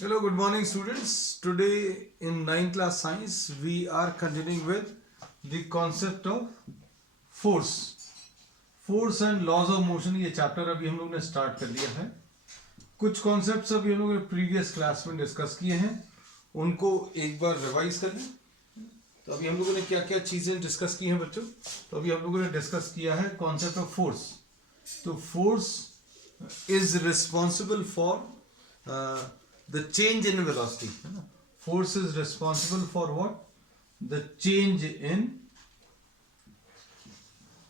Hello, good morning, students. Today in 9th class science, we are continuing with the concept of force. Force and laws of motion ये chapter अभी हम लोग ने start कर लिया है. कुछ कॉन्सेप्ट्स अभी हम लोग ने प्रीवियस क्लास में डिस्कस किए हैं, उनको एक बार रिवाइज कर लें. तो अभी हम लोगों ने क्या क्या चीज़ें डिस्कस की हैं बच्चों. तो अभी हम लोगों ने डिस्कस किया है कॉन्सेप्ट ऑफ फोर्स. तो force is responsible for the change in velocity. Force is responsible for what? The change in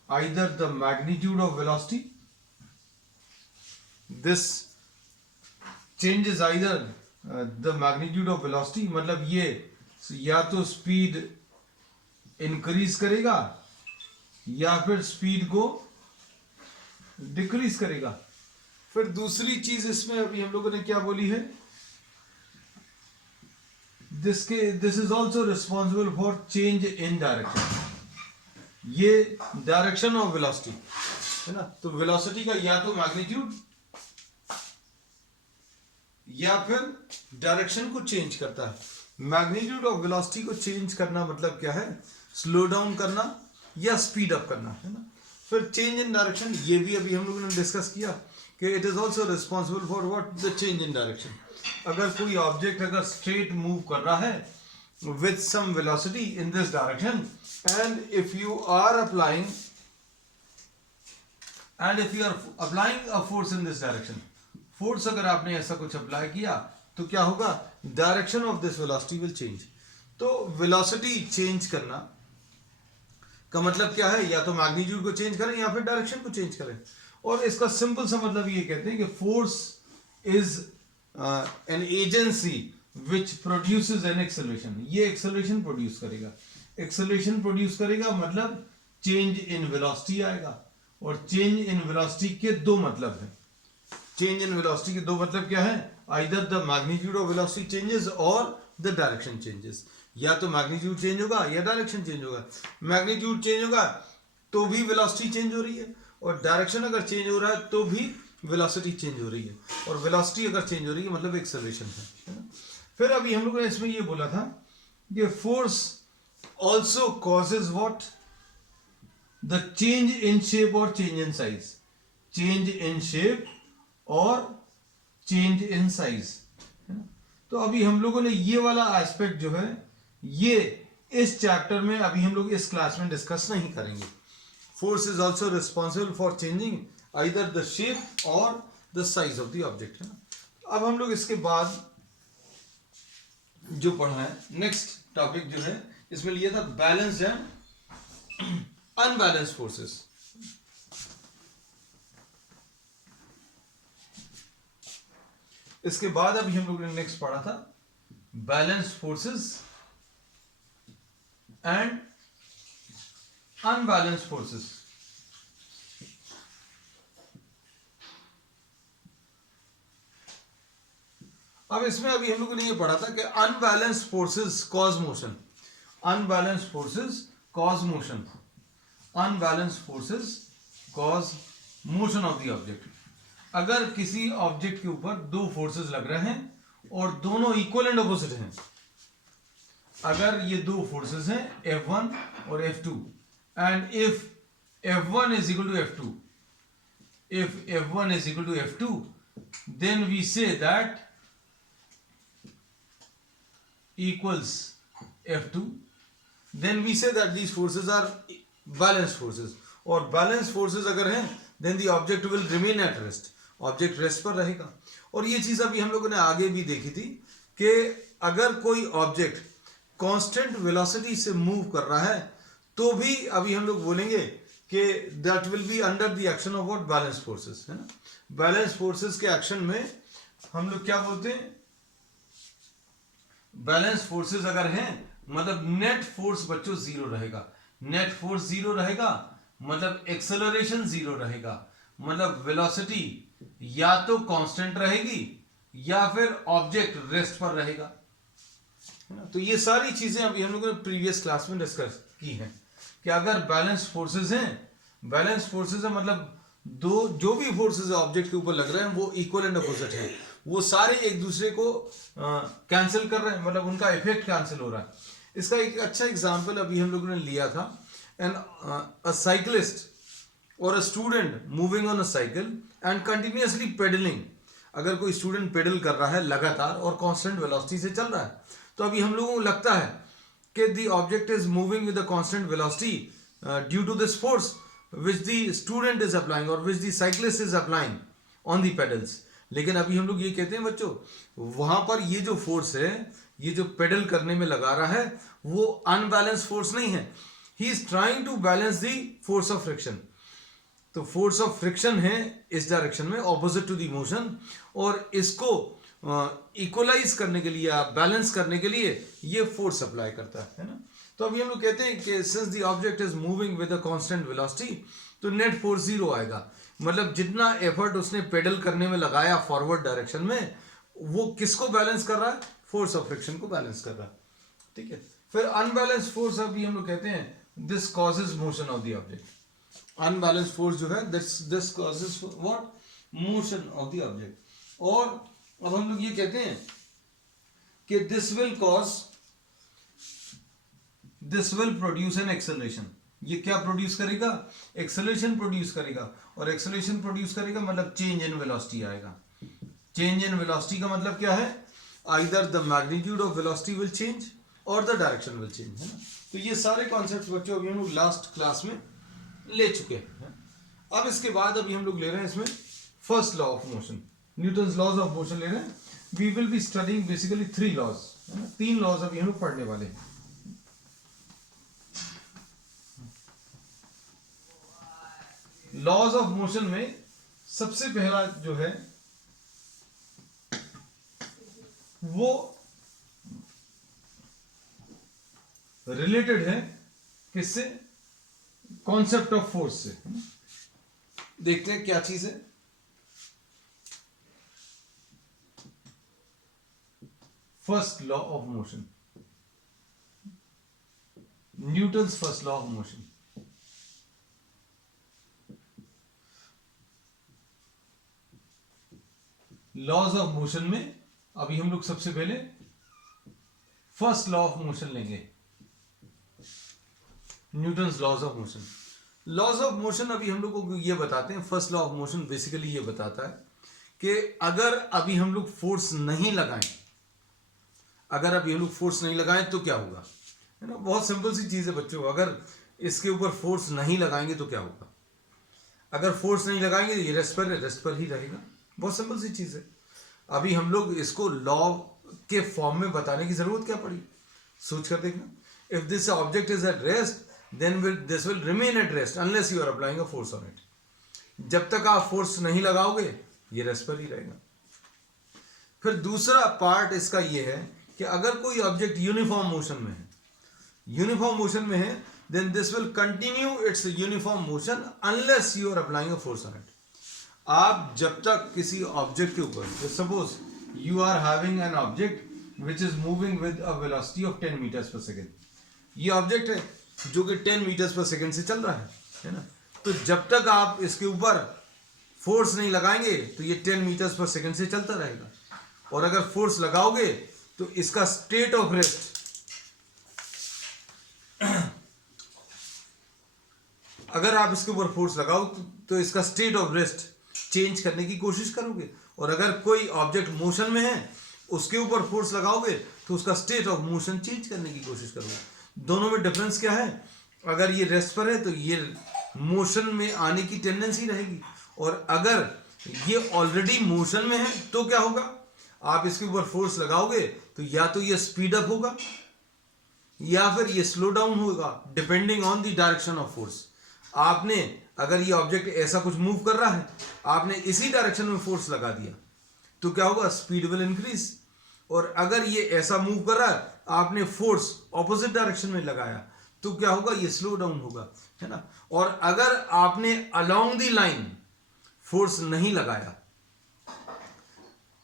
either the magnitude of velocity. This change is either the magnitude of velocity, मतलब ये या तो speed increase करेगा या फिर speed को decrease करेगा. फिर दूसरी चीज इसमें अभी हम लोगों ने क्या बोली है, this is also responsible for change in direction. ये डायरेक्शन ऑफ वेलोसिटी है ना. तो वेलोसिटी का या तो मैग्नीट्यूड या फिर डायरेक्शन को चेंज करता है. मैग्नीट्यूड ऑफ वेलोसिटी को चेंज करना मतलब क्या है, स्लो डाउन करना या स्पीड अप करना है ना. फिर चेंज इन डायरेक्शन, ये भी अभी हम लोगों ने डिस्कस किया कि it is also responsible for what, the change in direction. अगर कोई ऑब्जेक्ट अगर स्ट्रेट मूव कर रहा है with some velocity in this direction and if you are applying a force in this direction, force अगर आपने ऐसा कुछ अप्लाई किया तो क्या होगा, direction of this velocity will change. तो वेलोसिटी चेंज करना का मतलब क्या है, या तो मैग्नीट्यूड को चेंज करें या फिर डायरेक्शन को चेंज करें. और इसका सिंपल सा मतलब ये कहते हैं कि force is an agency which produces an acceleration. ये acceleration produce करेगा. acceleration produce करेगा मतलब change in velocity आएगा. और change in velocity के दो मतलब हैं. change in velocity के दो मतलब क्या है, either the magnitude of velocity changes or the direction changes. या तो magnitude change होगा या direction change होगा. magnitude change होगा तो भी velocity change हो रही है, और direction अगर change हो रहा है तो भी वेलोसिटी चेंज हो रही है. और वेलोसिटी अगर चेंज हो रही है मतलब एक्सेलरेशन है ना. फिर अभी हम लोगों ने इसमें ये बोला था कि force also causes what, the change in shape और change in size. Change in shape और चेंज इन साइज है ना. तो अभी हम लोगों ने ये वाला एस्पेक्ट जो है ये इस चैप्टर में अभी हम लोग इस क्लास में डिस्कस नहीं करेंगे. Force is also responsible for changing either the shape or the size of the object है ना. अब हम लोग इसके बाद जो पढ़ा है नेक्स्ट टॉपिक जो है इसमें लिया था बैलेंस्ड एंड अनबैलेंस्ड फोर्सेस. इसके बाद अभी हम लोग ने नेक्स्ट पढ़ा था balanced forces and unbalanced forces. अब इसमें अभी हम लोगों ने ये पढ़ा था कि unbalanced forces cause motion. Unbalanced forces cause motion. Unbalanced forces cause motion of the object. अगर किसी ऑब्जेक्ट के ऊपर दो फोर्सेस लग रहे हैं और दोनों इक्वल एंड अपोजिट हैं, अगर ये दो फोर्सेस हैं F1 और F2 and if F1 is equal to F2, if F1 is equal to F2, then we say that equals F2, then we say that these forces are balanced forces. और balanced forces अगर हैं then the object will remain at rest. Object rest पर रहेगा. और ये चीज अभी हम लोगों ने आगे भी देखी थी कि अगर कोई ऑब्जेक्ट कांस्टेंट वेलोसिटी से मूव कर रहा है तो भी अभी हम लोग बोलेंगे कि that will be under the action of what, balance forces है ना. बैलेंस फोर्सेस के एक्शन में हम लोग क्या बोलते हैं, बैलेंस फोर्सेस अगर हैं मतलब नेट फोर्स बच्चों जीरो रहेगा. नेट फोर्स जीरो रहेगा मतलब एक्सेलरेशन जीरो रहेगा, मतलब वेलोसिटी या तो कांस्टेंट रहेगी या फिर ऑब्जेक्ट रेस्ट पर रहेगा. तो ये सारी चीजें अभी हम लोगों ने प्रीवियस क्लास में डिस्कस की हैं कि अगर बैलेंस फोर्सेस हैं, बैलेंस फोर्सेस है मतलब दो जो भी फोर्सेस ऑब्जेक्ट के ऊपर लग रहे हैं वो इक्वल एंड अपोजिट हैं. वो सारे एक दूसरे को कैंसिल कर रहे हैं, मतलब उनका इफेक्ट कैंसिल हो रहा है। इसका एक अच्छा एग्जांपल अभी हम लोगों ने लिया था, एन अ साइकिलिस्ट और a student moving on a cycle and continuously pedalling. अगर कोई स्टूडेंट पेडल कर रहा है लगातार और कांस्टेंट वेलोसिटी से चल रहा है, तो अभी हम लोगों को लगता है कि the object is moving with a constant velocity due to this force which the student is applying और which the cyclist is applying on the pedals. लेकिन अभी हम लोग ये कहते हैं बच्चों, वहां पर ये जो फोर्स है, ये जो पेडल करने में लगा रहा है, वो अनबैलेंस फोर्स नहीं है। He is trying to balance the force of friction. तो फोर्स ऑफ फ्रिक्शन है इस डायरेक्शन में ऑपोजिट टू द मोशन, और इसको इक्वलाइज करने के लिए, बैलेंस करने के लिए ये फोर्स अप्लाई करता है ना। तो अभी हम लोग कहते हैं कि since the object is moving with a constant velocity, तो नेट फोर्स जीरो आएगा। मतलब जितना एफर्ट उसने पेडल करने में लगाया फॉरवर्ड डायरेक्शन में, वो किसको बैलेंस कर रहा है? फोर्स ऑफ फ्रिक्शन को बैलेंस कर रहा है। ठीक है। फिर अनबैलेंस फोर्स अभी हम लोग कहते हैं this causes motion of the object. Unbalance force जो है this causes what? Motion of the object. और अब हम लोग ये कहते हैं कि this will produce an acceleration. ये क्या प्रोड्यूस करेगा? एक्सेलरेशन प्रोड्यूस करेगा। और एक्सेलरेशन प्रोड्यूस करेगा मतलब चेंज इन वेलोसिटी आएगा। चेंज इन वेलोसिटी का मतलब क्या है? Either the magnitude of velocity will change और द डायरेक्शन विल चेंज, है ना। तो ये सारे कॉन्सेप्ट्स बच्चों अभी हम लोग लास्ट क्लास में ले चुके हैं। अब इसके बाद अभी हम लोग ले रहे हैं इसमें first law of motion, Newton's laws of motion ले रहे हैं। We will be studying basically 3 laws, है ना। 3 लॉज अभी हम लोग पढ़ने वाले हैं। लॉज ऑफ मोशन में सबसे पहला जो है वो रिलेटेड है किससे? कॉन्सेप्ट ऑफ फोर्स से। देखते हैं क्या चीज है। First law of motion, Newton's first law of motion. Laws of motion में अभी हम लोग सबसे पहले फर्स्ट लॉ ऑफ मोशन लेंगे, Newton's laws of motion. Laws of motion अभी हम लोग को ये बताते हैं, first law of motion basically ये बताता है कि अगर अभी हम लोग फोर्स नहीं लगाएं, अगर अभी हम लोग फोर्स नहीं लगाएं तो क्या होगा, है ना। बहुत सिंपल सी चीज है बच्चों, अगर इसके ऊपर फोर्स नहीं लगाएंगे तो क्या होगा? अगर फोर्स नहीं लगाएंगे तो ये रेस्ट पर ही रहेगा। बहुत सिंपल सी चीज है। अभी हम लोग इसको लॉ के फॉर्म में बताने की जरूरत क्या पड़ी? सोच कर देखना। If this object is at rest then this will remain at rest unless you are applying a force on it. जब तक आप फोर्स नहीं लगाओगे ये रेस्ट पर ही रहेगा। फिर दूसरा पार्ट इसका ये है कि अगर कोई ऑब्जेक्ट यूनिफॉर्म मोशन में है, यूनिफॉर्म मोशन में है, then this will continue its uniform motion unless you are applying a force on it. आप जब तक किसी ऑब्जेक्ट के ऊपर, suppose you are having an object which is moving with a velocity of 10 meters per second. ये object है जो कि 10 मीटर्स पर सेकेंड से चल रहा है ना। तो जब तक आप इसके ऊपर फोर्स नहीं लगाएंगे तो ये 10 मीटर्स पर सेकेंड से चलता रहेगा। और अगर फोर्स लगाओगे तो इसका स्टेट ऑफ रेस्ट, अगर आप इसके ऊपर फोर्स लगाओ तो इसका स्टेट ऑफ रेस्ट चेंज करने की कोशिश करोगे। और अगर कोई ऑब्जेक्ट मोशन में है उसके ऊपर फोर्स लगाओगे तो उसका स्टेट ऑफ मोशन चेंज करने की कोशिश करोगे। दोनों में डिफरेंस क्या है? अगर ये रेस्ट पर है तो ये मोशन में आने की टेंडेंसी रहेगी, और अगर ये ऑलरेडी मोशन में है तो क्या होगा? आप इसके ऊपर फोर्स लगाओगे तो या तो ये स्पीड अप होगा या फिर ये स्लो डाउन होगा, depending on the direction of force. आपने अगर ये ऑब्जेक्ट ऐसा कुछ मूव कर रहा है, आपने इसी डायरेक्शन में फोर्स लगा दिया तो क्या होगा? Speed will increase. और अगर ये ऐसा मूव कर रहा है, आपने फोर्स ऑपोजिट डायरेक्शन में लगाया तो क्या होगा? ये स्लो डाउन होगा, है ना। और अगर आपने अलोंग द लाइन फोर्स नहीं लगाया,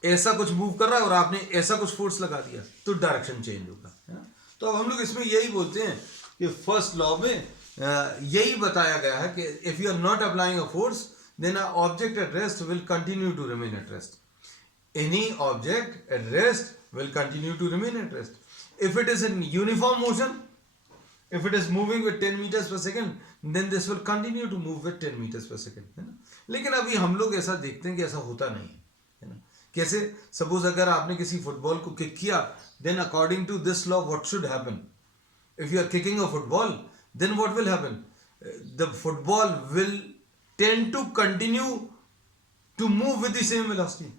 ऐसा कुछ मूव कर रहा है और आपने ऐसा कुछ फोर्स लगा दिया तो डायरेक्शन चेंज होगा, है ना। तो अब हम लोग इसमें यही बोलते हैं कि फर्स्ट लॉ में यही बताया गया है कि if you are not applying a force then a object at rest will continue to remain at rest. any object at rest will continue to remain at rest. If it is in uniform motion, if it is moving with 10 meters per second, then this will continue to move with 10 meters per second, है ना. लेकिन अभी हम लोग ऐसा देखते हैं कि ऐसा होता नहीं है ना. कैसे? सपोज अगर आपने किसी फुटबॉल को किक किया, then according to this law what should happen? If you are kicking a football, then what will happen? The football will tend to continue to move with the same velocity.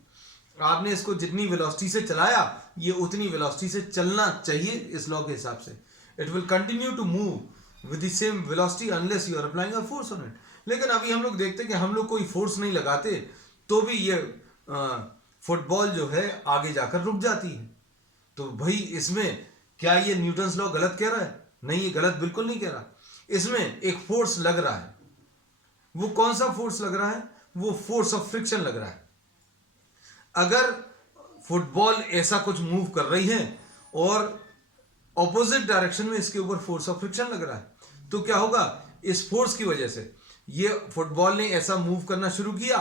आपने इसको जितनी velocity से चलाया, ये उतनी velocity से चलना चाहिए इस लॉ के हिसाब से. It will continue to move with the same velocity unless you are applying a force on it. लेकिन अभी हम लोग देखते हैं कि हम लोग कोई फोर्स नहीं लगाते तो भी ये फुटबॉल जो है आगे जाकर रुक जाती है. तो भाई इसमें क्या ये न्यूटन्स लॉ गलत कह रहा है? नहीं, ये गलत बिल्कुल नहीं कह रहा. इसमें एक फोर्स लग रहा है. वो कौन सा फोर्स लग रहा है? वो फोर्स ऑफ फ्रिक्शन लग रहा है. अगर फुटबॉल ऐसा कुछ मूव कर रही है और ऑपोजिट डायरेक्शन में इसके ऊपर फोर्स ऑफ फ्रिक्शन लग रहा है, तो क्या होगा? इस फोर्स की वजह से ये फुटबॉल ने ऐसा मूव करना शुरू किया,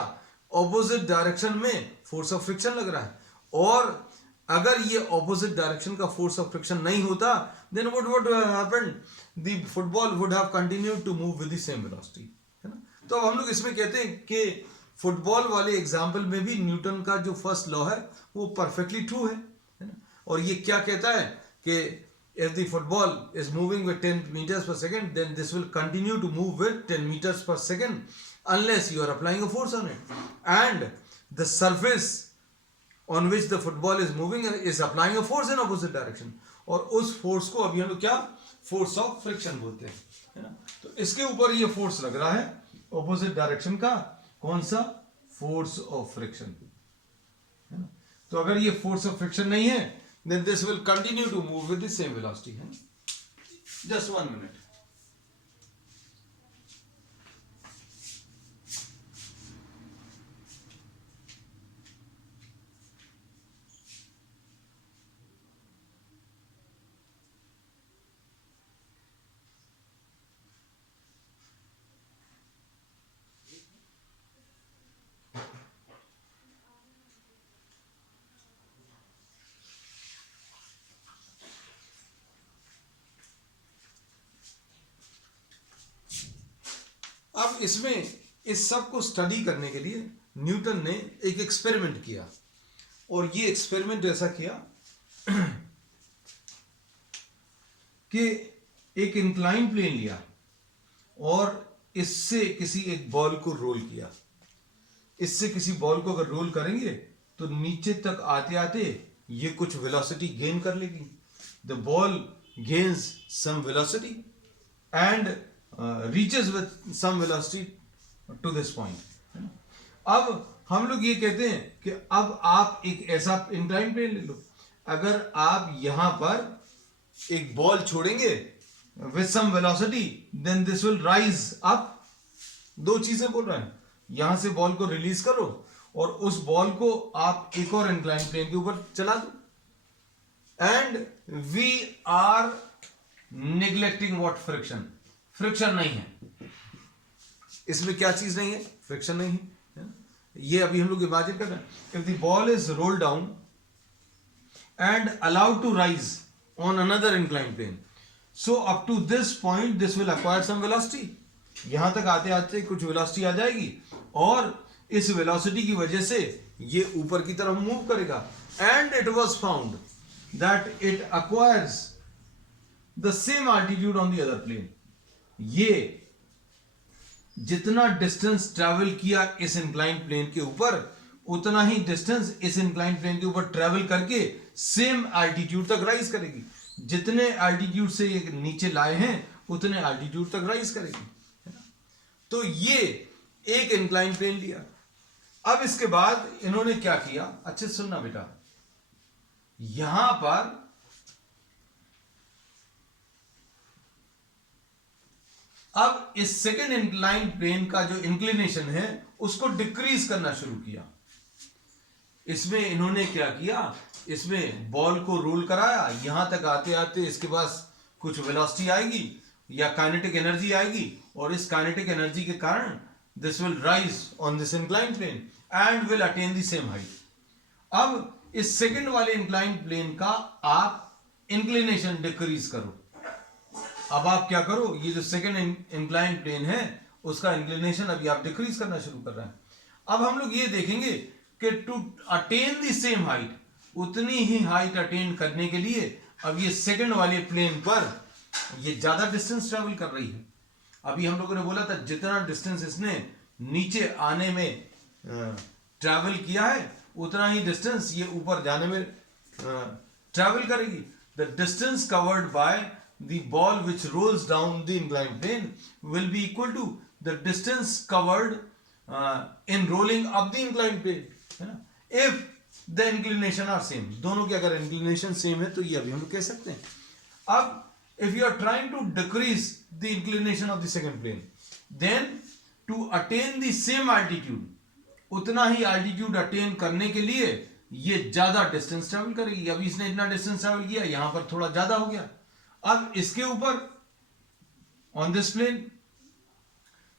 ऑपोजिट डायरेक्शन में फोर्स ऑफ फ्रिक्शन लग रहा है. और अगर ये ऑपोजिट डायरेक्शन का फोर्स ऑफ फ्रिक्शन नहीं होता, then what would happen? The football would have continued to move with the same velocity, है ना. तो अब हम लोग इसमें कहते हैं कि फुटबॉल वाले एग्जाम्पल में भी न्यूटन का जो फर्स्ट लॉ है वो परफेक्टली ट्रू है ना. और ये क्या कहता है कि if the football is moving with 10 meters per second, then this will continue to move with 10 meters per second unless you are applying a force on it. And the surface on which the football is moving is applying a force in opposite direction. और उस force को अभी हम लोग क्या force of friction बोलते हैं, है ना. तो इसके ऊपर ये फोर्स लग रहा है ऑपोजिट डायरेक्शन का. कौन सा? फोर्स ऑफ फ्रिक्शन, है ना. तो अगर ये फोर्स ऑफ फ्रिक्शन नहीं है, then this will continue to move with the same velocity. Just 1 minute. अब इसमें इस सब को स्टडी करने के लिए न्यूटन ने एक एक्सपेरिमेंट किया. और ये एक्सपेरिमेंट ऐसा किया कि एक इंक्लाइन प्लेन लिया और इससे किसी एक बॉल को रोल किया. इससे किसी बॉल को अगर रोल करेंगे तो नीचे तक आते आते ये कुछ वेलोसिटी गेन कर लेगी. The ball gains some velocity and reaches with some velocity to this point. अब हम लोग ये कहते हैं कि अब आप एक ऐसा इंक्लाइन प्लेन ले लो. अगर आप यहां पर एक बॉल छोड़ेंगे with some velocity, then this will rise up. दो चीजें बोल रहा है. यहां से बॉल को रिलीज करो और उस बॉल को आप एक और इंक्लाइन प्लेन के ऊपर चला दो. And we are neglecting what? Friction. Friction नहीं है इसमें. क्या चीज नहीं है? फ्रिक्शन नहीं है. ये अभी हम लोग इमेजिन कर रहे हैं. If the ball is rolled down and allowed to rise on another incline plane, so up to this point this will acquire some velocity. यहां तक आते आते कुछ वेलोसिटी आ जाएगी और इस वेलोसिटी की वजह से ये ऊपर की तरफ मूव करेगा. And it was found that it acquires the same altitude on the other plane. ये जितना डिस्टेंस ट्रैवल किया इस इंक्लाइन प्लेन के ऊपर, उतना ही डिस्टेंस इस इंक्लाइन प्लेन के ऊपर ट्रैवल करके सेम एल्टीट्यूड तक राइज करेगी. जितने एल्टीट्यूड से ये नीचे लाए हैं उतने एल्टीट्यूड तक राइज करेगी. तो ये एक इंक्लाइन प्लेन लिया. अब इसके बाद इन्होंने क्या किया? अच्छे सुनना बेटा. यहां पर अब इस सेकेंड इंक्लाइन प्लेन का जो इंक्लिनेशन है उसको डिक्रीज करना शुरू किया. इसमें इन्होंने क्या किया? इसमें बॉल को रोल कराया. यहां तक आते आते इसके पास कुछ वेलोसिटी आएगी या काइनेटिक एनर्जी आएगी और इस काइनेटिक एनर्जी के कारण this will rise on this incline plane and will attain the same height. अब इस सेकंड वाले इंक्लाइन प्लेन का आप इंक्लिनेशन डिक्रीज करो। अब आप क्या करो, ये जो सेकंड इंक्लाइन प्लेन है उसका इंक्लिनेशन अभी आप डिक्रीज करना शुरू कर रहे हैं। अब हम लोग ये देखेंगे कि to attain the same height, उतनी ही हाइट अटेन करने के लिए अब ये सेकंड वाले प्लेन पर ये ज्यादा डिस्टेंस ट्रेवल कर रही है। अभी हम लोगों ने बोला था जितना डिस्टेंस इसने नीचे आने में ट्रैवल किया है उतना ही डिस्टेंस ये ऊपर जाने में ट्रैवल करेगी। The distance covered by the ball which rolls down the incline plane will be equal to the distance covered in rolling up the incline plane, है ना। If the inclination are same, दोनों की अगर inclination same है तो ये अभी हम लोग कह सकते हैं। अब if you are trying to decrease the inclination of the second plane, then to attain the same altitude, उतना ही altitude attain करने के लिए ये ज्यादा डिस्टेंस ट्रेवल करेगी। अभी इसने इतना डिस्टेंस ट्रेवल किया, यहां पर थोड़ा ज्यादा हो गया। अब इसके ऊपर on this plane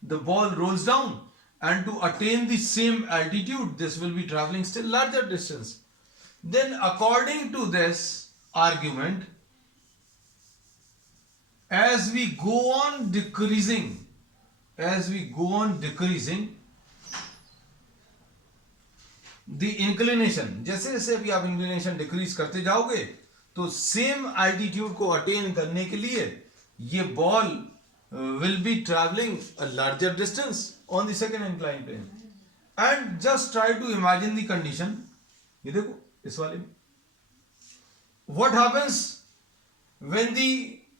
the ball rolls down and to attain the same altitude this will be traveling still larger distance. Then according to this argument, as we go on decreasing the inclination, जैसे जैसे अभी आप inclination decrease करते जाओगे तो same altitude को attain करने के लिए ये ball will be traveling a larger distance on the second inclined plane. And just try to imagine the condition. ये देखो इस वाले में what happens when the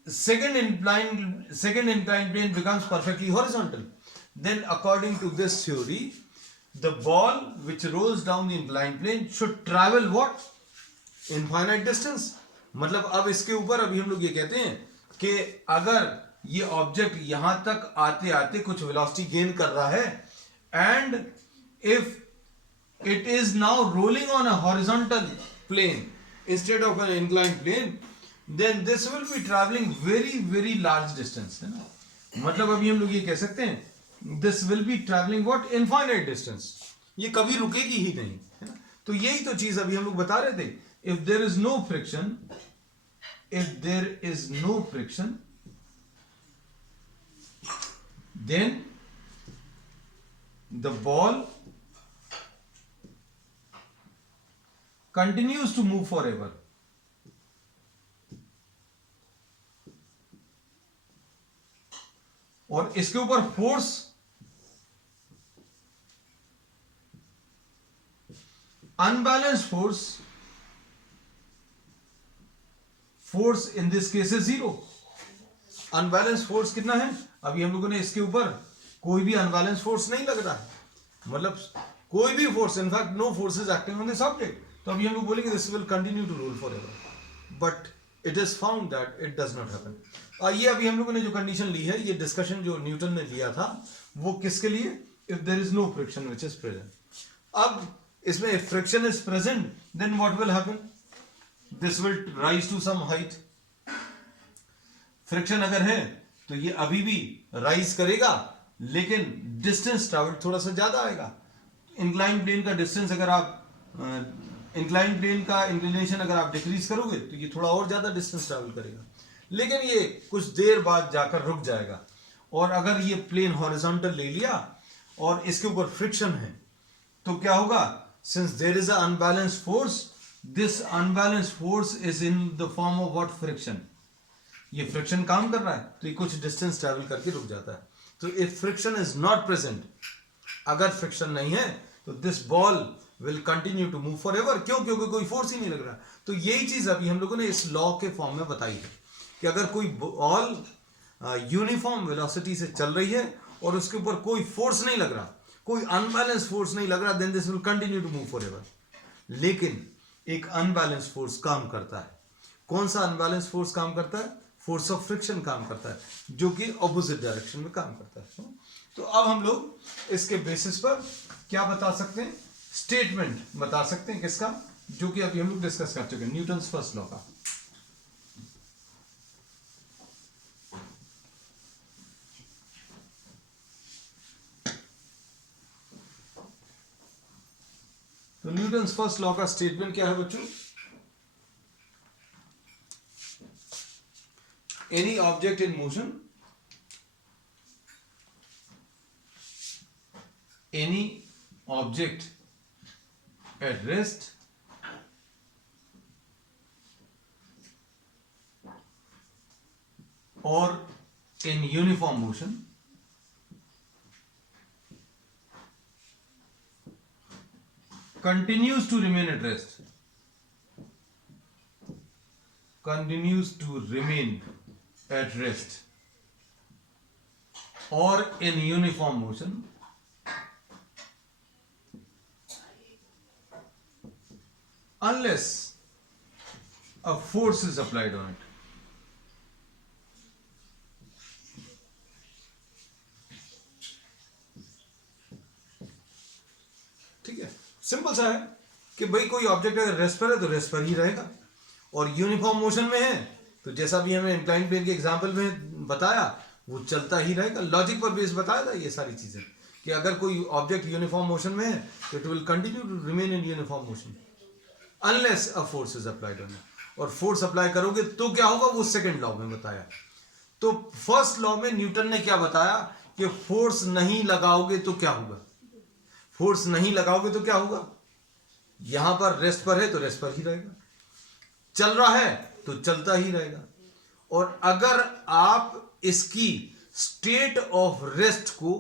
second inclined plane becomes perfectly horizontal. Then according to this theory, the ball which rolls down the inclined plane should travel what? Infinite distance. मतलब अब इसके ऊपर अभी हम लोग ये कहते हैं कि अगर ये ऑब्जेक्ट यहां तक आते आते कुछ वेलोसिटी गेन कर रहा है and if it is now rolling on a horizontal plane instead of an inclined plane, then this will be traveling very large distance, है ना। मतलब अभी हम लोग ये कह सकते हैं this will be traveling what? Infinite distance. ये कभी रुकेगी ही नहीं, है ना। तो यही तो चीज अभी हम लोग बता रहे थे। if there is no friction then the ball continues to move forever. और इसके ऊपर force unbalance force in this case is zero. Unbalance force कितना है? अभी हम लोगों ने इसके ऊपर कोई भी अनबैलेंस फोर्स नहीं लग रहा है, मतलब कोई भी force, in fact no force is acting on this object. तो अभी हम लोग बोलेंगे this will continue to roll forever, but it is found that it does not happen. ये अभी हम लोगों ने जो कंडीशन ली है, ये डिस्कशन जो न्यूटन ने लिया था वो किसके लिए? If there is no friction which is present. अब इसमें if friction is present then what will happen? This will rise to some height. Friction अगर है तो ये अभी भी राइज करेगा लेकिन डिस्टेंस ट्रैवल थोड़ा सा ज्यादा आएगा। इंक्लाइन प्लेन का डिस्टेंस अगर आप इंक्लाइन प्लेन का इंक्लिनेशन अगर आप डिक्रीज करोगे तो ये थोड़ा और ज्यादा डिस्टेंस ट्रैवल करेगा, लेकिन ये कुछ देर बाद जाकर रुक जाएगा। और अगर ये प्लेन हॉरिजॉन्टल ले लिया और इसके ऊपर फ्रिक्शन है तो क्या होगा? Since there is a unbalanced force, this unbalanced force is in the form of what? Friction. ये फ्रिक्शन काम कर रहा है तो ये कुछ डिस्टेंस ट्रैवल करके रुक जाता है। तो if friction is not present, अगर फ्रिक्शन नहीं है तो this ball will continue to move forever. क्यों? क्योंकि कोई फोर्स ही नहीं लग रहा। तो यही चीज अभी हम लोगों ने इस लॉ के फॉर्म में बताई है कि अगर कोई बॉल यूनिफॉर्म वेलोसिटी से चल रही है और उसके ऊपर कोई फोर्स नहीं लग रहा, कोई अनबैलेंस फोर्स नहीं लग रहा, then this will continue to move forever. लेकिन एक अनबैलेंस फोर्स काम करता है। कौन सा अनबैलेंस फोर्स काम करता है? फोर्स ऑफ फ्रिक्शन काम करता है, जो कि ऑपोजिट डायरेक्शन में काम करता है। तो अब हम लोग इसके बेसिस पर क्या बता सकते हैं? स्टेटमेंट बता सकते हैं किसका? जो कि अभी हम लोग डिस्कस कर चुके हैं, न्यूटन्स फर्स्ट लॉ का। तो तो न्यूटन्स फर्स्ट लॉ का स्टेटमेंट क्या है बच्चों? Any object in motion, any object at rest or in uniform motion continues to remain at rest, continues to remain at rest or in uniform motion unless a force is applied on it. ठीक है, simple सा है कि भाई कोई object अगर rest पर है तो रेस्ट पर ही रहेगा, और यूनिफॉर्म मोशन में है तो जैसा भी हमें इंक्लाइन प्लेन के एग्जांपल में बताया वो चलता ही रहेगा। लॉजिक पर बेस बताया था ये सारी चीजें कि अगर कोई ऑब्जेक्ट यूनिफॉर्म मोशन में है तो it will continue to remain in uniform motion unless a force is applied on it. और फोर्स अप्लाई करोगे तो क्या होगा वो सेकंड लॉ में बताया। तो फर्स्ट लॉ में न्यूटन ने क्या बताया कि फोर्स नहीं लगाओगे तो क्या होगा, फोर्स नहीं लगाओगे तो क्या होगा, यहां पर रेस्ट पर है तो रेस्ट पर ही रहेगा, चल रहा है तो चलता ही रहेगा। और अगर आप इसकी स्टेट ऑफ रेस्ट को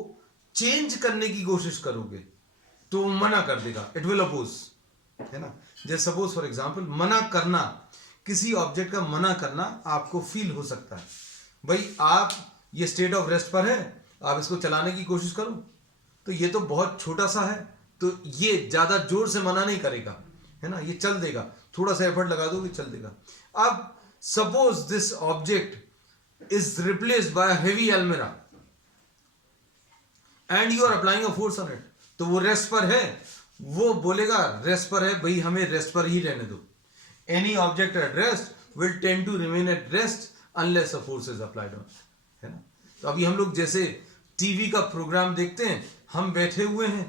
चेंज करने की कोशिश करोगे तो मना कर देगा, इट विल अपोज, है ना। जैसे सपोज फॉर एग्जांपल मना करना, किसी ऑब्जेक्ट का मना करना आपको फील हो सकता है, भाई आप ये स्टेट ऑफ रेस्ट पर है, आप इसको चलाने की कोशिश करो तो ये तो बहुत छोटा सा है तो ये ज्यादा जोर से मना नहीं करेगा, है ना, ये चल देगा, थोड़ा सा एफर्ट लगा दोगे चल देगा। अब suppose this object is replaced by heavy अलमीरा and you are applying a force on it, तो वो रेस्ट पर है, वो बोलेगा रेस्ट पर है भाई हमें रेस्ट पर ही रहने दो। Any object at rest will tend to remain at rest unless a force is applied on, है ना। तो अभी हम लोग जैसे टीवी का प्रोग्राम देखते हैं, हम बैठे हुए हैं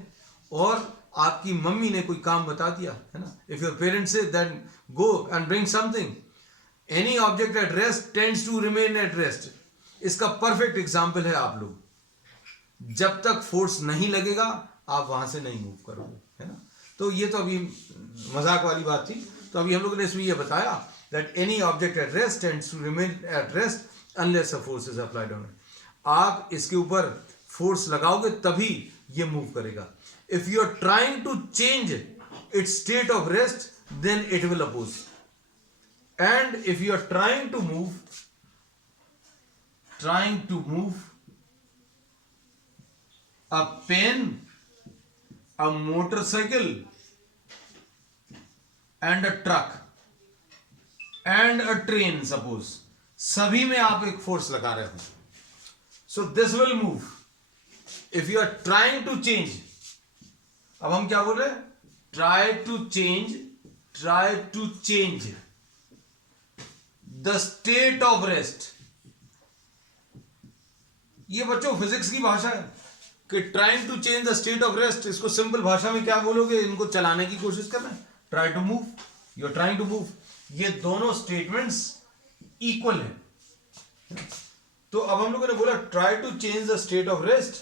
और आपकी मम्मी ने कोई काम बता दिया, है ना, इफ योर पेरेंट्स से then go and bring something, any object at rest tends to remain at rest. इसका परफेक्ट एग्जांपल है आप लोग, जब तक फोर्स नहीं लगेगा आप वहां से नहीं मूव करोगे, है ना। तो ये तो अभी मजाक वाली बात थी, तो अभी हम लोगों ने इसमें ये बताया that any object at rest tends to remain at rest unless a force is applied on it. आप इसके ऊपर फोर्स लगाओगे तभी ये मूव करेगा। If you are trying to change its state of rest then it will oppose, and if you are trying to move a pen, a motorcycle and a truck and a train, suppose सभी में आप एक force लगा रहे हो, so this will move if you are trying to change। अब हम क्या बोल रहे हैं, try to change the state of rest। ये बच्चों फिजिक्स की भाषा है कि trying to change the state of rest, इसको सिंपल भाषा में क्या बोलोगे, इनको चलाने की कोशिश कर रहे हैं, try to move, you are trying to move. ये दोनों स्टेटमेंट्स इक्वल है। तो अब हम लोगों ने बोला try to change the state of rest,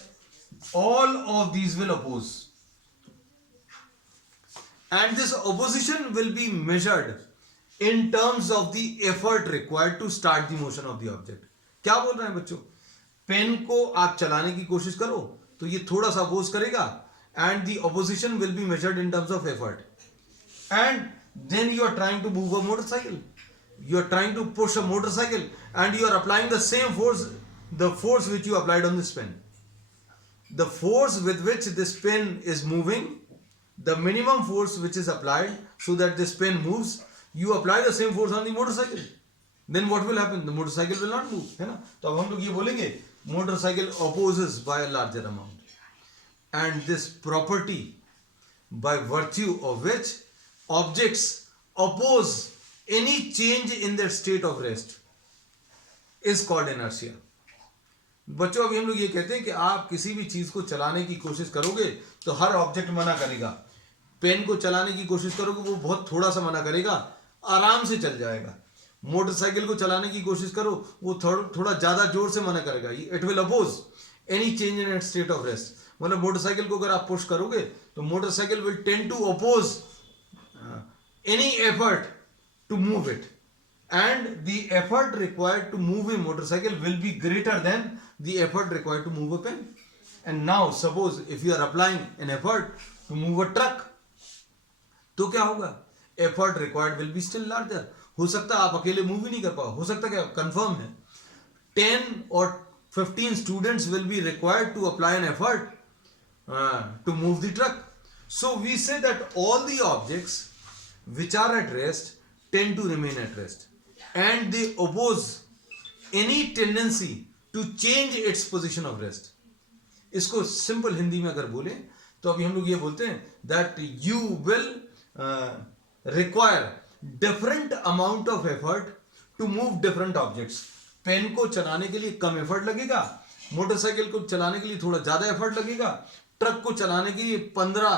all of these will oppose and this opposition will be measured in terms of the effort required to start the motion of the object. क्या बोल रहे हैं बच्चों, pen को आप चलाने की कोशिश करो तो ये थोड़ा सा अपोज करेगा and the opposition will be measured in terms of effort, and then you are trying to move a motorcycle, you are trying to push a motorcycle and you are applying the same force, the force which you applied on this pen, the force with which this pen is moving, the minimum force which is applied so that this pen moves, you apply the same force on the motorcycle, then what will happen, the motorcycle will not move, है ना। तो अब हम लोग ये बोलेंगे motorcycle opposes by a larger amount, and this property by virtue of which objects oppose any change in their state of rest is called inertia। बच्चों अभी हम लोग ये कहते हैं कि आप किसी भी चीज को चलाने की कोशिश करोगे तो हर ऑब्जेक्ट मना करेगा, पेन को चलाने की कोशिश करोगे वो बहुत थोड़ा सा मना करेगा, आराम से चल जाएगा। मोटरसाइकिल को चलाने की कोशिश करो वो थोड़ा ज्यादा जोर से मना करेगा, it will oppose any change in its state of rest. मतलब मोटरसाइकिल को अगर आप पुश करोगे तो motorcycle will tend to oppose any effort to move it, and the effort required to move a motorcycle will be greater than the effort required to move a pen. And now suppose if you are applying an effort to move a truck, तो क्या होगा, effort required will be still larger. हो सकता है आप अकेले move ही नहीं कर पाओ, हो सकता है क्या कंफर्म है 10 or 15 students will be required to apply an effort to move the truck. So we say that all the objects which are at rest tend to remain at rest, and they oppose any tendency to change its position of rest. इसको simple Hindi में अगर बोले तो अभी हम लोग ये बोलते हैं that you will require different amount of effort to move different objects. Pen को चलाने के लिए कम एफर्ट लगेगा, मोटरसाइकिल को चलाने के लिए थोड़ा ज्यादा एफर्ट लगेगा, ट्रक को चलाने के लिए 15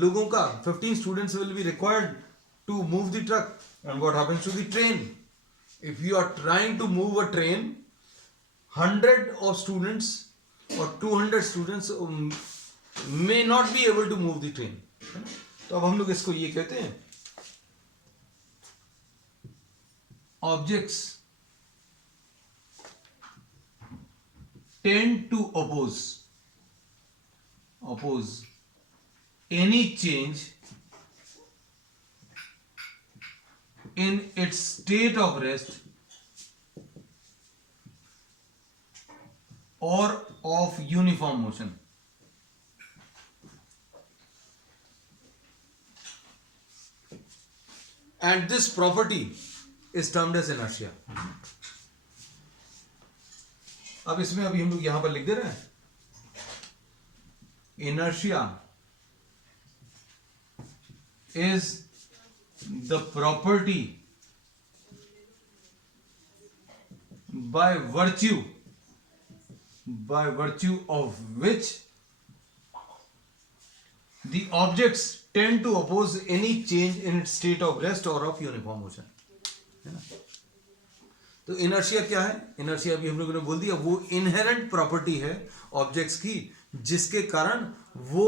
लोगों का 15 students will be required to move the truck. And what happens to the train? If you are trying to move a train, 100 of students or 200 students may not be able to move the train. तो अब हम लोग इसको ये कहते हैं objects tend to oppose any change in its state of rest or of uniform motion. And this property is termed as inertia. अब इसमें अभी हम लोग यहां पर लिख दे रहे हैं inertia is the property by virtue of which the objects tend to oppose any change in its state of rest or of uniform motion. है ना? तो इनर्शिया क्या है? इनर्शिया अभी हम लोगों ने बोल दिया, वो इनहेरेंट प्रॉपर्टी है ऑब्जेक्ट्स की जिसके कारण वो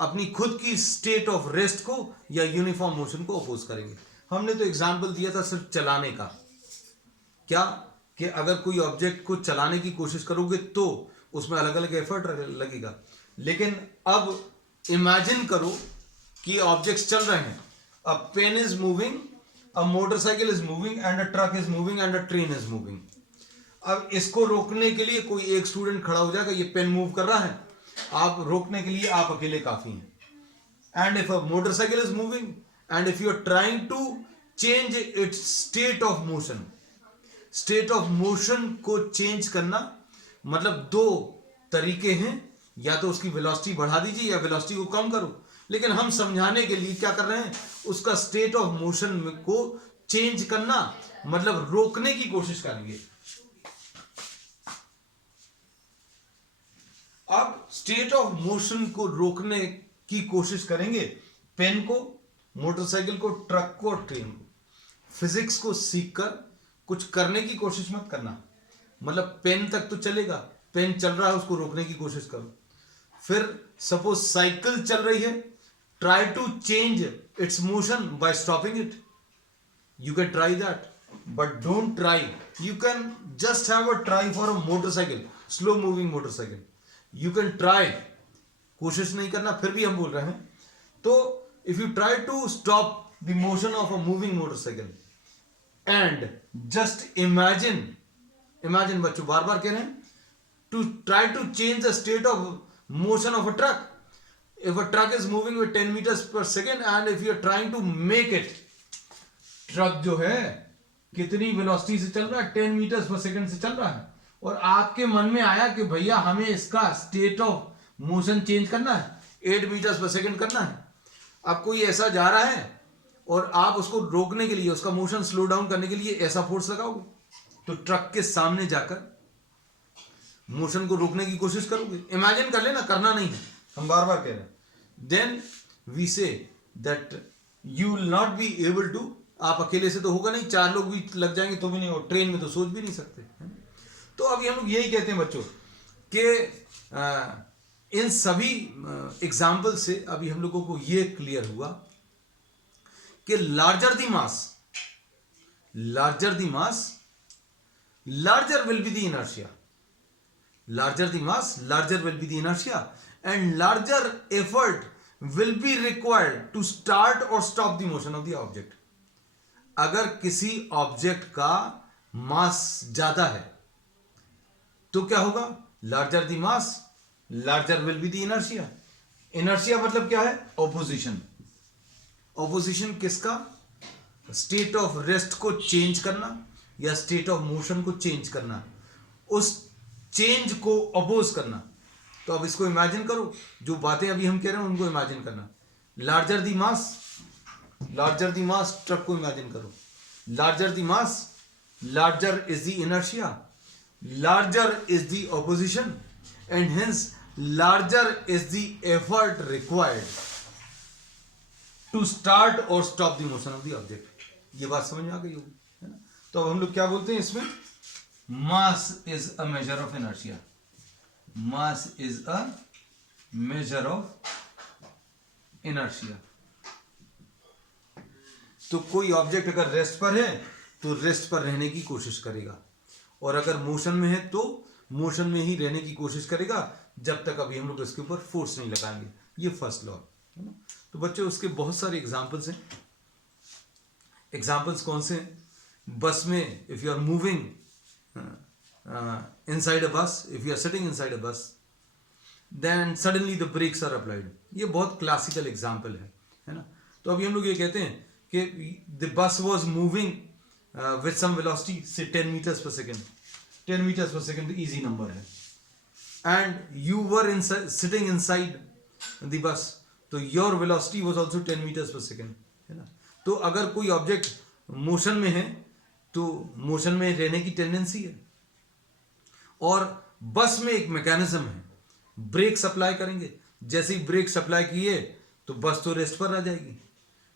अपनी खुद की स्टेट ऑफ रेस्ट को या यूनिफॉर्म मोशन को अपोज करेंगे. हमने तो एग्जांपल दिया था सिर्फ चलाने का, क्या कि अगर कोई ऑब्जेक्ट को चलाने की कोशिश करोगे तो उसमें अलग अलग एफर्ट लगेगा. लेकिन अब इमेजिन करो कि ऑब्जेक्ट्स चल रहे हैं, a pen is moving, a motorcycle is moving and a truck is moving and a train is moving. अब इसको रोकने के लिए कोई एक स्टूडेंट खड़ा हो जाएगा, ये पेन मूव कर रहा है, आप रोकने के लिए आप अकेले काफी हैं. And if a motorcycle is moving and if you are trying to change its state of motion, state of motion को चेंज करना मतलब दो तरीके हैं, या तो उसकी वेलोसिटी बढ़ा दीजिए या वेलोसिटी को कम करो. लेकिन हम समझाने के लिए क्या कर रहे हैं, उसका स्टेट ऑफ मोशन को चेंज करना मतलब रोकने की कोशिश करेंगे. अब स्टेट ऑफ मोशन को रोकने की कोशिश करेंगे, पेन को, मोटरसाइकिल को, ट्रक को, ट्रेन को. फिजिक्स को सीखकर कुछ करने की कोशिश मत करना. मतलब पेन तक तो चलेगा, पेन चल रहा है उसको रोकने की कोशिश करो. फिर सपोज साइकिल चल रही है, try to change its motion by stopping it. You can try that, but don't try. You can just have a try for a motorcycle, slow moving motorcycle. You can try, कोशिश नहीं करना, फिर भी हम बोल रहे हैं. तो if you try to stop the motion of a moving motorcycle and just imagine, imagine बच्चों बार बार कह रहे हैं, to try to change the state of motion of a truck. If a truck is moving with 10 meters per second and if you are trying to make it, truck जो है कितनी velocity से चल रहा है, 10 मीटर्स पर second से चल रहा है, और आपके मन में आया कि भैया हमें इसका स्टेट ऑफ मोशन चेंज करना है, 8 मीटर्स पर सेकंड करना है. अब कोई ऐसा जा रहा है और आप उसको रोकने के लिए, उसका मोशन स्लो डाउन करने के लिए ऐसा फोर्स लगाओगे, तो ट्रक के सामने जाकर मोशन को रोकने की कोशिश करोगे. इमेजिन कर लेना, करना नहीं है, हम बार बार कह रहे हैं. then we say that you will not be able to, आप अकेले से तो होगा नहीं, 4 लोग भी लग जाएंगे तो भी नहीं हो, ट्रेन में तो सोच भी नहीं सकते, है ना? तो अभी हम लोग यही कहते हैं बच्चों कि इन सभी एग्जाम्पल से अभी हम लोगों को ये क्लियर हुआ कि larger the mass, larger will be the inertia. Larger the mass, larger will be the inertia, and larger effort will be required to start or stop the motion of the object. अगर किसी object का मास ज्यादा है तो क्या होगा? Larger the mass, larger will be the inertia. Inertia मतलब क्या है? ऑपोजिशन. ऑपोजिशन किसका? स्टेट ऑफ रेस्ट को चेंज करना या स्टेट ऑफ मोशन को चेंज करना, उस चेंज को अपोज करना. तो अब इसको इमेजिन करो, जो बातें अभी हम कह रहे हैं उनको इमेजिन करना. लार्जर द मास ट्रक को इमेजिन करो. Larger the mass, larger is the inertia, larger is the opposition, and hence larger is the effort required to start और stop the motion of the object. ये बात समझ में आ गई होगी, है ना? तो अब हम लोग क्या बोलते हैं इसमें? Mass is a measure of inertia. Mass is a measure of inertia. तो कोई ऑब्जेक्ट अगर रेस्ट पर है तो रेस्ट पर रहने की कोशिश करेगा, और अगर मोशन में है तो मोशन में ही रहने की कोशिश करेगा जब तक अभी हम लोग इसके ऊपर फोर्स नहीं लगाएंगे. ये फर्स्ट लॉ है ना. तो बच्चों उसके बहुत सारे एग्जांपल्स हैं. एग्जांपल्स कौन से हैं? बस में if you are moving inside a bus, if you are sitting inside a bus, then suddenly the brakes are applied. ये बहुत क्लासिकल एग्जांपल है ना. तो अभी हम लोग ये कहते हैं कि the bus was moving with some velocity से 10 metres per second. 10 metres per second तो इजी नंबर है, and you were sitting inside the bus, तो your velocity was also 10 metres per second, है ना. तो अगर कोई ऑब्जेक्ट मोशन में है तो मोशन में रहने की टेंडेंसी है, और बस में एक मैकेनिज्म है, ब्रेक अप्लाई करेंगे, जैसे ही ब्रेक अप्लाई किए तो बस तो रेस्ट पर आ जाएगी,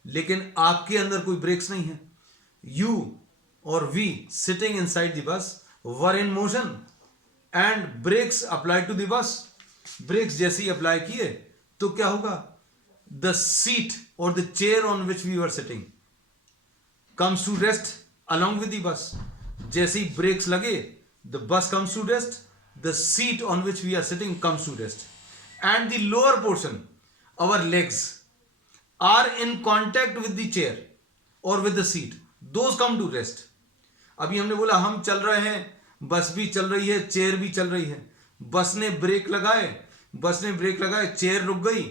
लेकिन आपके अंदर कोई ब्रेक्स नहीं है. यू और we sitting inside the bus were in motion and brakes apply to the bus. Brakes जैसे ही अप्लाई किए तो क्या होगा? The seat or the chair on which we were sitting comes to rest along with the bus. जैसे ही brakes लगे, the bus comes to rest, the seat on which we are sitting comes to rest, and the lower portion, our legs, are in contact with the chair or with the seat, those come to rest. अभी हमने बोला हम चल रहे हैं, बस भी चल रही है, चेयर भी चल रही है. बस ने ब्रेक लगाए, चेयर रुक गई,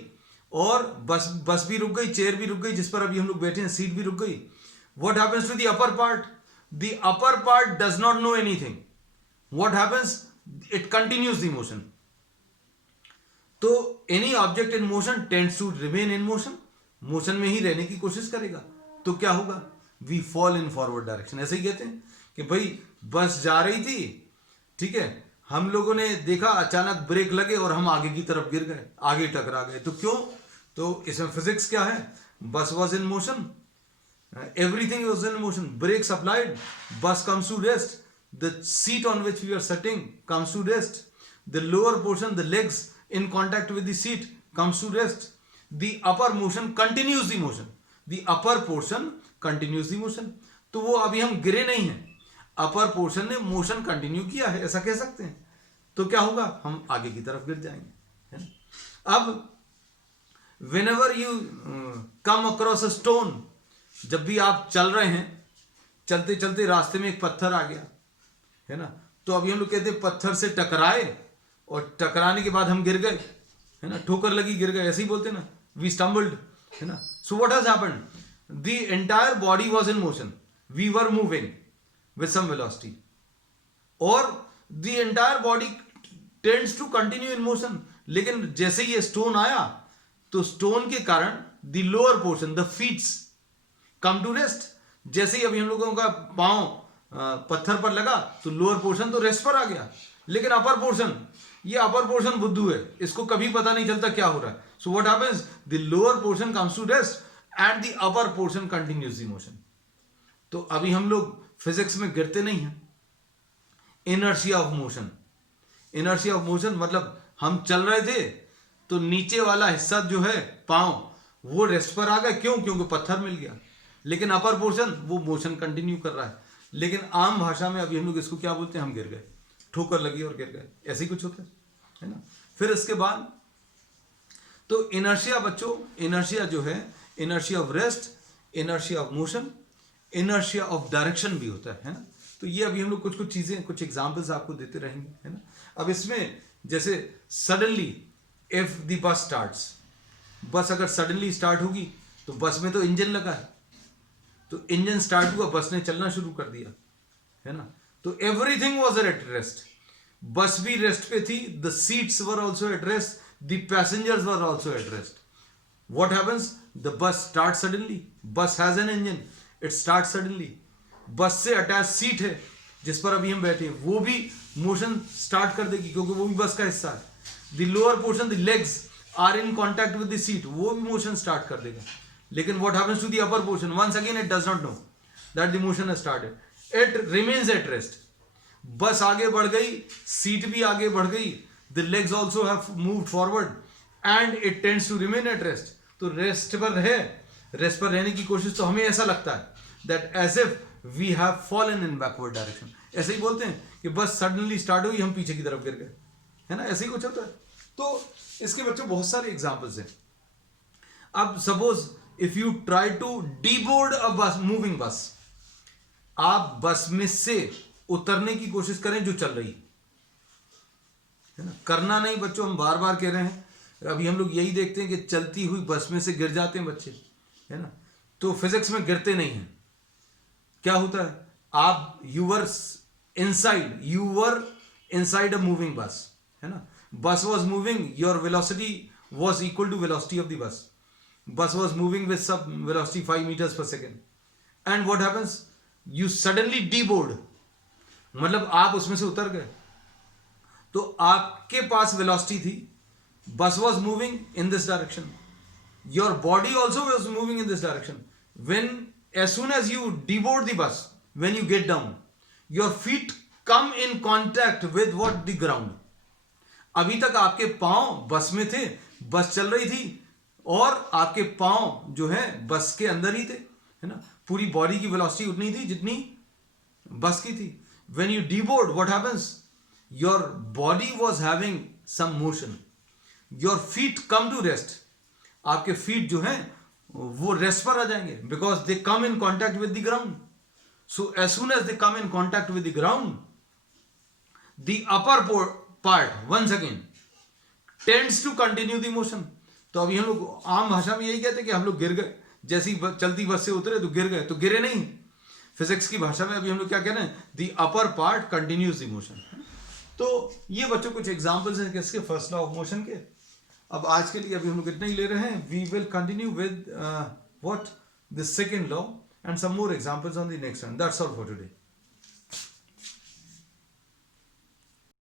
और बस भी रुक गई, चेयर भी रुक गई, जिस पर अभी हम लोग बैठे हैं सीट भी रुक गई. What happens to the upper part? The upper part does not know anything. What happens? It continues the motion. तो any object in motion tends to remain in motion. Motion में ही रहने की कोशिश करेगा. तो क्या होगा? We fall in forward direction. ऐसे ही कहते हैं कि भाई बस जा रही थी, ठीक है, हम लोगों ने देखा अचानक ब्रेक लगे और हम आगे की तरफ गिर गए, आगे टकरा गए. तो क्यों? तो इसमें फिजिक्स क्या है? Bus was in motion, everything was in motion, brakes applied, bus comes to rest, the seat on which we are sitting comes to rest, the lower portion, the legs in contact with the seat comes to rest, the upper motion continues the motion, the upper portion continues the motion. तो वो अभी हम गिरे नहीं हैं, upper portion ने motion continue किया है, ऐसा कह सकते हैं. तो क्या होगा? हम आगे की तरफ गिर जाएंगे, है ना. अब whenever you come across a stone, जब भी आप चल रहे हैं, चलते चलते रास्ते में एक पत्थर आ गया, है ना, तो अभी हम लोग कहते हैं पत्थर से टकराए और टकराने के बाद हम गिर गए, है ना, ठोकर लगी गिर गए, ऐसे ही बोलते हैं ना, वी स्टम्बल्ड, है ना. So what has happened? The entire body was in motion, we were moving with some velocity, और the entire body tends to continue in motion. लेकिन जैसे ये स्टोन आया तो स्टोन के कारण the lower portion, the feets come to rest. जैसे ही अभी हम लोगों का पांव पत्थर पर लगा तो लोअर पोर्शन तो रेस्ट पर आ गया, लेकिन अपर पोर्शन, ये अपर पोर्शन बुद्धू है, इसको कभी पता नहीं चलता क्या हो रहा है. So what happens, the lower portion comes to rest and the upper portion continues the motion. तो अभी हम लोग फिजिक्स में गिरते नहीं हैं. Inertia of motion, inertia of motion मतलब हम चल रहे थे तो नीचे वाला हिस्सा जो है पांव वो रेस्ट पर आ गया. क्यों? क्योंकि पत्थर मिल गया. लेकिन अपर पोर्शन वो मोशन कंटिन्यू कर रहा है. लेकिन आम भाषा में अभी हम लोग इसको क्या बोलते हैं, हम गिर गए, ठोकर लगी और गिर गए, ऐसे ही कुछ होता है ना. फिर इसके बाद तो इनर्शिया बच्चों, इनर्शिया जो है, inertia of rest, inertia of motion, inertia of direction भी होता है ना. तो ये अभी हम लोग कुछ कुछ चीजें, कुछ एग्जांपल्स आपको देते रहेंगे, है ना. अब इसमें जैसे suddenly if the bus starts, बस अगर सडनली स्टार्ट होगी तो बस में तो इंजन लगा है, तो इंजन स्टार्ट हुआ, बस ने चलना शुरू कर दिया, है ना. तो एवरीथिंग वाज एट रेस्ट, बस भी रेस्ट पे थी, the seats were also at rest, the passengers were also at rest. What happens, the bus start suddenly, bus has an engine, it start suddenly. Bus से attach seat है जिस पर अभी हम बैठे हैं, वो भी मोशन स्टार्ट कर देगी क्योंकि वो भी बस का हिस्सा है. The lower portion, the legs are in contact with the seat, वो भी मोशन स्टार्ट कर देगा. लेकिन what happens to the upper portion, once again it does not know that the motion has started, it remains at rest. Bus आगे बढ़ गई, seat भी आगे बढ़ गई, the legs also have moved forward and it tends to remain at rest. तो rest पर रहे, रेस्ट पर रहने की कोशिश, तो हमें ऐसा लगता है that as if we have fallen in backward direction. ऐसे ही बोलते हैं कि बस सडनली स्टार्ट हुई, हम पीछे की तरफ गिर गए, है ना. ऐसे ही कुछ होता है. तो इसके बच्चों बहुत सारे एग्जांपल्स हैं. अब suppose if you try to deboard a bus, moving बस, आप बस में से उतरने की कोशिश करें जो चल रही है ना. करना नहीं बच्चों, हम बार बार कह रहे हैं. अभी हम लोग यही देखते हैं कि चलती हुई बस में से गिर जाते हैं बच्चे, है ना. तो फिजिक्स में गिरते नहीं हैं. क्या होता है, आप you were inside a moving bus, है ना. Bus was moving, your velocity was equal to velocity of the bus. Bus was moving with sub velocity 5 meters per second. And what happens, you suddenly deboard, मतलब आप उसमें से उतर गए. तो आपके पास वेलोसिटी थी, बस was moving in this direction, your body also was moving in this direction. When as soon as you deboard the bus, when you get down, your feet come in contact with what, the ground. अभी तक आपके पांव बस में थे, बस चल रही थी और आपके पांव जो है बस के अंदर ही थे, है ना. पूरी बॉडी की वेलोसिटी उतनी थी जितनी बस की थी. When you deboard, what happens, your body was having some motion, your feet come to rest. आपके फीट जो हैं वो रेस्ट पर आ जाएंगे because they come in contact with the ground. So as soon as they come in contact with the ground, the upper part once again tends to continue the motion. तो अभी हम लोग आम भाषा में यही कहते हैं कि हम लोग गिर गए, जैसी चलती बस से उतरे तो गिर गए, तो गिरे नहीं. फिजिक्स की भाषा में अभी हम लोग क्या कह रहे हैं, the upper part continues the motion. तो ये बच्चों कुछ एग्जाम्पल्स हैं किसके, फर्स्ट लॉ ऑफ मोशन के. अब आज के लिए अभी हम लोग इतना ही ले रहे हैं. We will continue with what, the second law and some more examples on the next one. That's all for today.